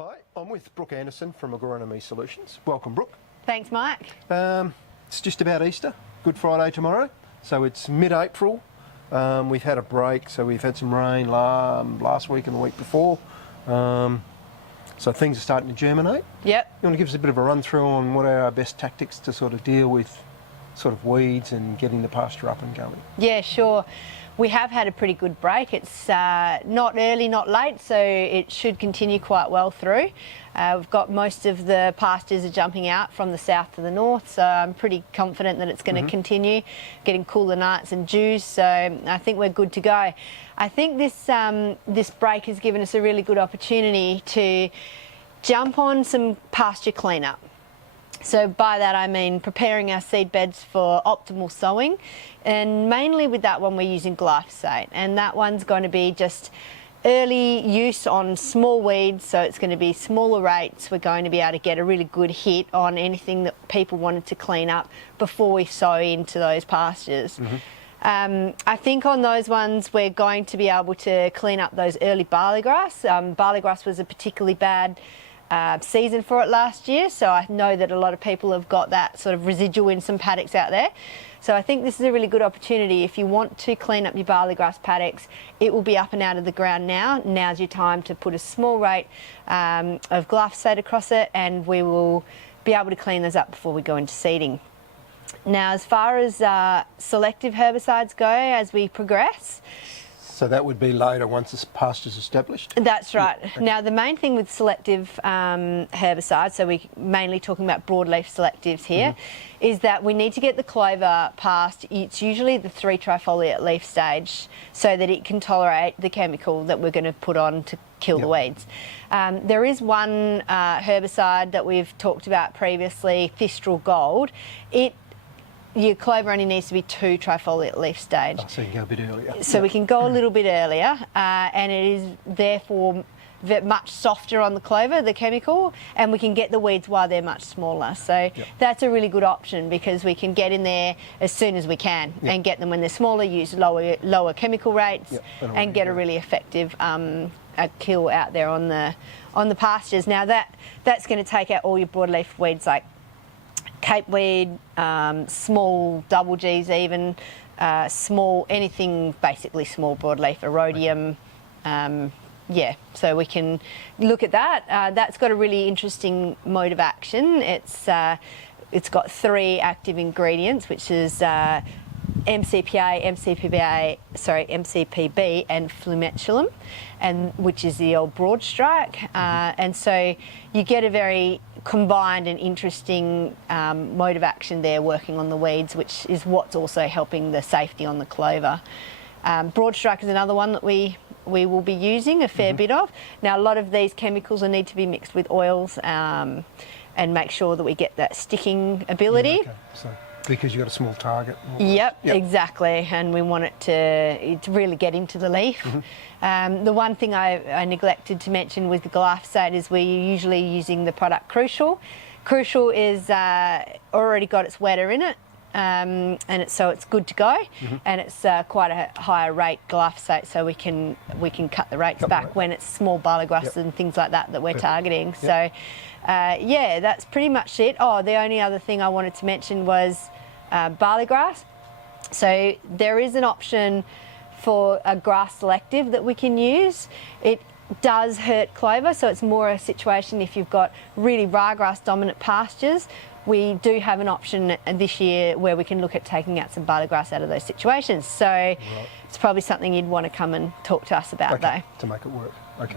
Hi, I'm with Brooke Anderson from Agronomy Solutions. Welcome, Brooke. Thanks, Mike. It's just about Easter, Good Friday tomorrow, so it's mid-April. We've had a break, so we've had some rain last week and the week before, so things are starting to germinate. Yep. You want to give us a bit of a run through on what are our best tactics to sort of deal with sort of weeds and getting the pasture up and going? Yeah, sure. We have had a pretty good break. It's not early, not late, so it should continue quite well through. We've got most of the pastures are jumping out from the south to the north, so I'm pretty confident that it's going to continue, getting cooler nights and dews, so I think we're good to go. I think this break has given us a really good opportunity to jump on some pasture cleanup. So by that I mean preparing our seed beds for optimal sowing, and mainly with that one we're using glyphosate, and that one's going to be just early use on small weeds, so it's going to be smaller rates. We're going to be able to get a really good hit on anything that people wanted to clean up before we sow into those pastures. I think on those ones we're going to be able to clean up those early barley grass. Barley grass was a particularly bad season for it last year, so I know that a lot of people have got that sort of residual in some paddocks out there. So I think this is a really good opportunity. If you want to clean up your barley grass paddocks, it will be up and out of the ground now. Now's your time to put a small rate of glyphosate across it, and we will be able to clean those up before we go into seeding. Now, as far as selective herbicides go as we progress, So that would be later once the pasture's established? that's right. Yeah, okay. Now, the main thing with selective herbicides, so we're mainly talking about broadleaf selectives here, is that we need to get the clover past, it's usually the 3-trifoliate leaf stage, so that it can tolerate the chemical that we're going to put on to kill the weeds. There is one herbicide that we've talked about previously, Thistrol Gold. Your clover only needs to be 2-trifoliate leaf stage. Oh, so you can go a bit earlier. So we can go a little bit earlier, and it is therefore much softer on the clover, the chemical, and we can get the weeds while they're much smaller. So that's a really good option, because we can get in there as soon as we can and get them when they're smaller, use lower chemical rates, and get a really effective kill out there on the pastures. Now that's going to take out all your broadleaf weeds like capeweed, small double Gs even, small, anything basically small broadleaf, erodium, yeah, so we can look at that. That's got a really interesting mode of action. It's got 3 active ingredients, which is MCPA, MCPB and flumetulum, and which is the old broad strike, and so you get a very combined and interesting mode of action there, working on the weeds, which is what's also helping the safety on the clover. Broad strike is another one that we will be using a fair bit of. Now, a lot of these chemicals will need to be mixed with oils and make sure that we get that sticking ability. Yeah, okay. So, because you've got a small target. Yep, exactly, and we want it to really get into the leaf. The one thing I neglected to mention with the glyphosate is we're usually using the product Crucial. Crucial is already got its wetter in it, and so it's good to go, and it's quite a higher rate glyphosate, so we can cut the rates back when it's small barley grass and things like that we're targeting. So yeah, that's pretty much it. Oh, the only other thing I wanted to mention was barley grass. So there is an option for a grass selective that we can use. It does hurt clover, so it's more a situation if you've got really ryegrass dominant pastures. We do have an option this year where we can look at taking out some barley grass out of those situations. So it's probably something you'd want to come and talk to us about, though. To make it work. Okay.